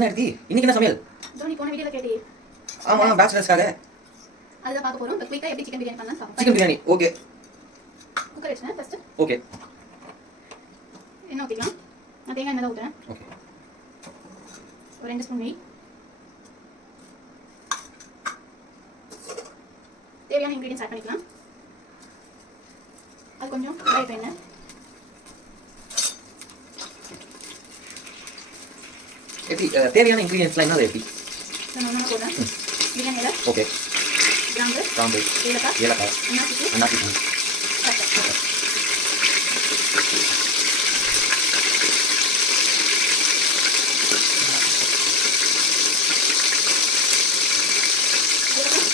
என்ன எடுத்தி இன்னைக்கு என்ன சமையல்? நீ போன வீடியோல கேட்டி. ஆமா பேச்சுலர்ஸ்க்காக அதுதான் பார்க்க போறோம். குயிக்கா எப்படி சிக்கன் பிரியாணி பண்ணலாம் பாப்போம். Chicken biryani okay. குக்கர் வச்சேன் ஃபர்ஸ்ட். ஓகே. என்ன ஊத்திக்கலாம்? நான் தேங்காய் எண்ணெய் தான் ஊத்துறேன். ஓகே. ஒரு 2 ஸ்பூன் நெய். தேவையான இன்கிரிடியன்ட்ஸ் ஆட் பண்ணிக்கலாம். அது கொஞ்சம் ஃப்ரை எண்ணெய். எப்படி தேவையான இன்கிரிடியன்ட்ஸ்லாம் என்னது எப்படி? நான் போடுறேன். பிரியாணி இலை. ஓகே. கிராம்பு. ஏலக்காய். அன்னாசி பூ.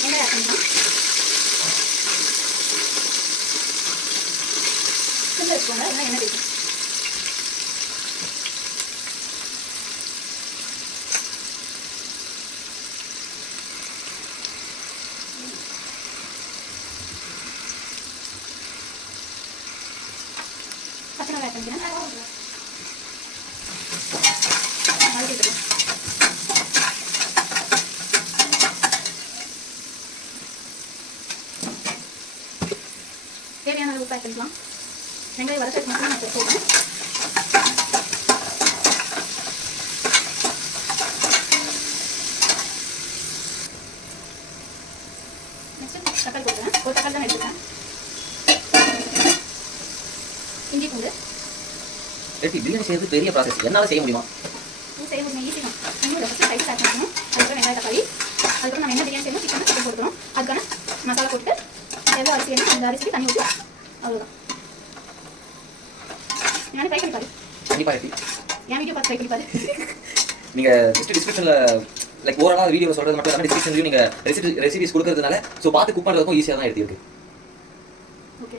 வெங்காயம் ஆட் பண்ணிக்கலாம். சிம்ல வச்சுக்கோங்க, இல்லைன்னா எண்ணெய் தேய்க்கும். பச்சை மிளகாய் ஆட் பண்ணிக்கிறேன். தேவையான அளவு உப்பு ஆட் பண்ணிக்கலாம். வெங்காயம் வதக்கிறதுக்கு மட்டும் நான் போடுறேன். நெக்ஸ்ட் தக்காளி போடுறேன். ஒரு தக்காளி தான் எடுத்துக்கிறேன். இஞ்சி பூண்டு. எப்படி பிரியாணி செய்யறது பெரிய ப்ராசஸ், என்னால செய்ய முடியுமா? செய்ய முடியும், ஈஸி தான். இன்னும் ஃபஸ்ட்டு ரைஸ் ஆட் பண்ணணும். அதுக்கப்புறம் வெங்காயம் தக்காளி. அதுக்கப்புறம் நம்ம என்ன பிரியாணி செய்யணும், சிக்கன் போட்டுக்கிறோம். அதுக்கான மசாலா போட்டு எவ்வளோ அரிசி வேணும் அந்த அரிசிக்கு தண்ணி ஊற்றி அவ்வளோதான். நான் ட்ரை பண்ணி பாரு. கண்டிப்பா எப்படி என் வீடியோ பார்த்து ட்ரை பண்ணி பாரு. நீங்க ஜஸ்ட் டிஸ்கிரிப்ஷன்ல லைக் ஓவரால் வீடியோ சொல்றது மட்டும் இல்லாமல் டிஸ்கிரிப்ஷன்லயும் நீங்க ரெசிபிஸ் கொடுக்கறதுனால ஸோ பார்த்து குக் பண்ணுறதுக்கும் ஈஸியாக தான் எடுத்துருக்கு. ஓகே.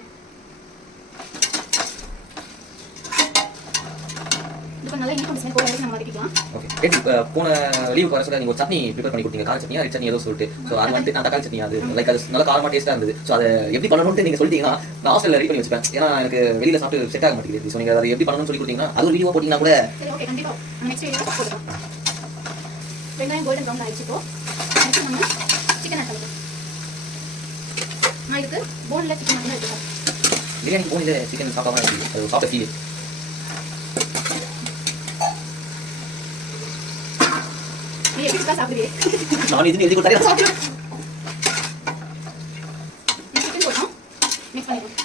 இப்போ நல்லா இனிப்பு ஸ்மெல் போற வரைக்கும் நம்ம வதக்கிக்கலாம். ஓகே. எப்படி போன லீவுக்கு வர சொல்ல நீங்க ஒரு சட்னி ப்ரிப்பேர் பண்ணி கொடுத்தீங்க, கார சட்னியா ரெட் சட்னி ஏதோ சொல்லிட்டு. ஸோ அது வந்துட்டு நான் தக்காளி சட்னி அது லைக் அது நல்லா காரமாக டேஸ்ட்டாக இருந்தது. ஸோ அதை எப்படி பண்ணணும்னு நீங்க சொல்லிட்டீங்கன்னா நான் ஹாஸ்டலில் ரெடி பண்ணி வச்சுப்பேன். ஏன்னா எனக்கு வெளியில சாப்பிட்டு செட் ஆக மாட்டேங்குது. ஸோ நீங்க அதை எப்படி பண்ணணும்னு சொல்லி கொடுத்தீங்கன்னா அது ஒரு வீடியோ போட்டீங்கன்னா கூட சரி. ஓகே, கண்டிப்பா நெக்ஸ்ட் வீடியோ போடுறோம். வெங்காயம் கோல்டன் ப்ரௌன் ஆயிடுச்சு. இப்போ நெக்ஸ்ட் நம்ம சிக்கன் ஆட் பண்ணுறோம். நான் இதுக்கு போனில் சிக்கன் மட்டும் எடுத்துக்கிறேன். பிரியாணி போனில் சிக்கன் சாப்பிடாம அது சாப்பிட்ட ஃபீல். நீ எப்படி சாப்பிடுறியே? நான் இது எழுதி கொடுத்தாரு சாப்பிடுறேன். சிக்கன் போட்டோம், மிக்ஸ் பண்ணிடுவோம்.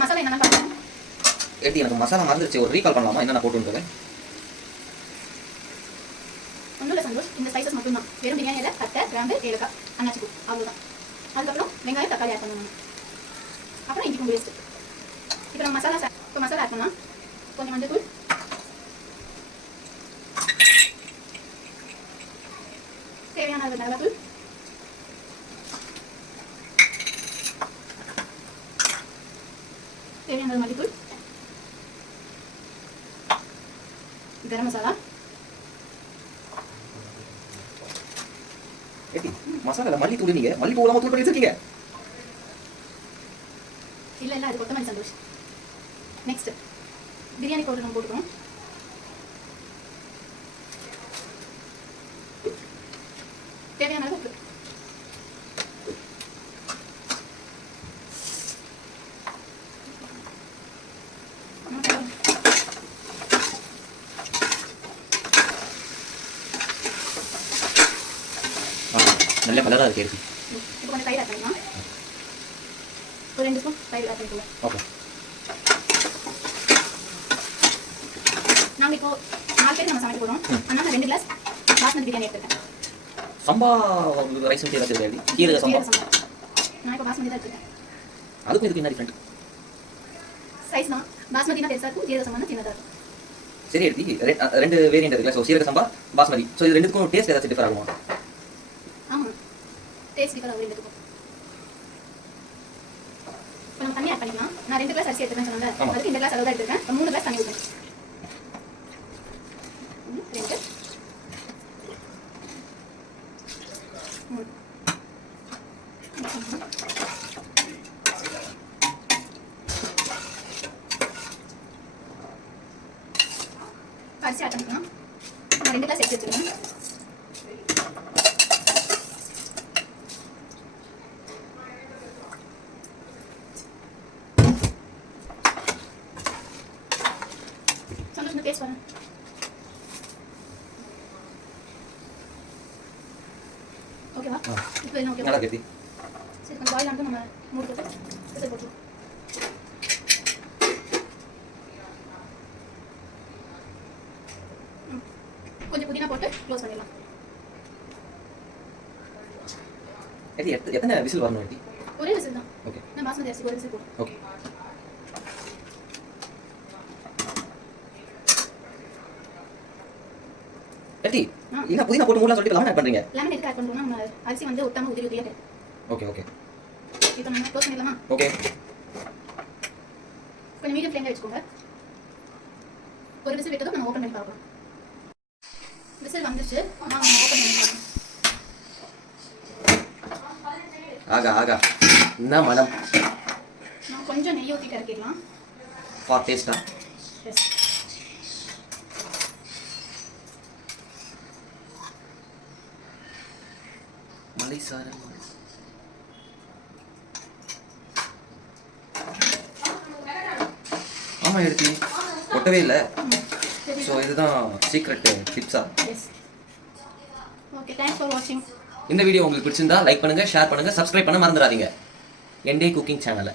மசாலா என்னென்ன பார்க்கணும். எப்படி எனக்கு மசாலா மறந்துருச்சு, ஒரு ரீகால் பண்ணலாமா என்னென்ன போட்டுன்றது? ஒன்றும் இல்லை சந்தோஷ், இந்த ஸ்பைசஸ் மட்டும் தான். வெறும் பிரியாணியில் பட்டை, கிராம்பு, ஏலக்காய், அன்னாசி பூ அவ்வளோதான். அதுக்கப்புறம் வெங்காயம் தக்காளி ஆட் பண்ணணும். அப்புறம் இஞ்சி பூண்டு பேஸ்ட். இப்போ நம்ம மசாலா ஆட் பண்ணலாம். கொஞ்சம் மஞ்சள் தூள், தேவையான அளவு மிளகாத்தூள், தேவையான அளவு மல்லித்தூள், கரம் மசாலா. எப்படி மசாலா மல்லித்தூள் நீங்க மல்லிப்பூ எல்லாம் தூள் பண்ணி வச்சிருக்கீங்க? இல்லை அது கொத்தமல்லி சந்தோஷ். நெக்ஸ்ட் பிரியாணி பவுடர் நம்ம போட்டுக்கிறோம். தேவையான அளவு உப்பு. நல்ல கலராக இருக்கு. இப்போ கொஞ்சம் தயிர் ஆட் பண்ணிக்கலாம். ஒரு 2 ஸ்பூன் தயிர் ஆட் பண்ணிக்கலாம். ஓகே. நாங்கள் இப்போ 4 பேருக்கு நம்ம சமைக்க போகிறோம். ஆனால் நான் 2 கிளாஸ் பாஸ்மதி பிரியாணி எடுத்துருக்கேன். சம்பா ரைஸ் வந்து ஏதாச்சும் கீரை சம்பா. நான் இப்போ பாஸ்மதி தான் எடுத்துருக்கேன். அதுக்கும் இதுக்கு என்ன டிஃப்ரெண்ட்? சைஸ் தான். பாஸ்மதினா பெருசாக இருக்கும், ஜீரக சம்பா சின்னதாக இருக்கும். சரி எடுத்து ரெண்டு வேரியன்ட் இருக்குல்ல. ஸோ சீரக சம்பா பாஸ்மதி. ஸோ இது ரெண்டுக்கும் டேஸ்ட் ஏதாச்சும் டிஃபர் ஆகுமா? ஆமாம், டேஸ்ட் டிஃபர் ஆகும் ரெண்டுக்கும். இப்போ நம்ம தண்ணி ஆட் பண்ணிக்கலாம். நான் 2 கிளாஸ் அரிசி எடுத்துருக்கேன் சொன்னாங்க. அதுக்கு இந்த கிளாஸ் அளவு தான் எடுத்துருக்கேன். 3 கிளாஸ் தண்ணி ஊற்றணும். 2 அரிசி ஆட் பண்ணிக்கலாம். நான் 2 கிளாஸ் எடுத்து வச்சுருக்கேன். டேஸ்ட் பண்ணு. ஓகேவா? இப்போ என்ன ஓகேவா? நல்லா கெட்டி. சரி கொஞ்சம் பாயில் ஆனதும் நம்ம மூடி போட்டு விசில் போட்டுருவோம். கொஞ்சம் புதினா போட்டு க்ளோஸ் பண்ணிடலாம். எத்தனை விசில் வரணும் எட்டி? ஒரே விசில் தான். ஓகே. நான் பாஸ்மதி அரிசி ஒரு விசில் போடுறேன். ஓகே. எட்டி என்ன புதினா போட்டு மூடலாம் சொல்லிட்டு லெமன் ஆட் பண்றீங்க? லெமன் எதுக்கு ஆட் பண்ணுறோம்னா நம்ம அரிசி வந்து ஒட்டாம உதிரி உதிரியாக இருக்கும். Okay okay. இப்போ நம்ம க்ளோஸ் பண்ணிடலாமா? ஓகே. கொஞ்சம் மீடியம் ஃப்ளேமில் வச்சுக்கோங்க. ஒரு விசில் விட்டதும் நம்ம ஓப்பன் பண்ணி பார்க்கலாம். விசில் வந்துச்சு. நம்ம ஓப்பன் பண்ணி பார்க்கலாம். ஆகா ஆகா என்ன மனம். நம்ம கொஞ்சம் நெய் ஊற்றி இறக்கிடலாம். ஃபார் டேஸ்டா? எஸ். மலை சாரல். ஆமா எடுத்து ஒட்டவே இல்லை. ஸோ இதுதான் சீக்ரெட் டிப்ஸா? எஸ். ஓகே, தேங்க்ஸ் ஃபார் வாட்சிங். இந்த வீடியோ உங்களுக்கு பிடிச்சிருந்தா லைக் பண்ணுங்க, ஷேர் பண்ணுங்க, சப்ஸ்கிரைப் பண்ண மறந்துடாதீங்க என்டே குக்கிங் சேனலை.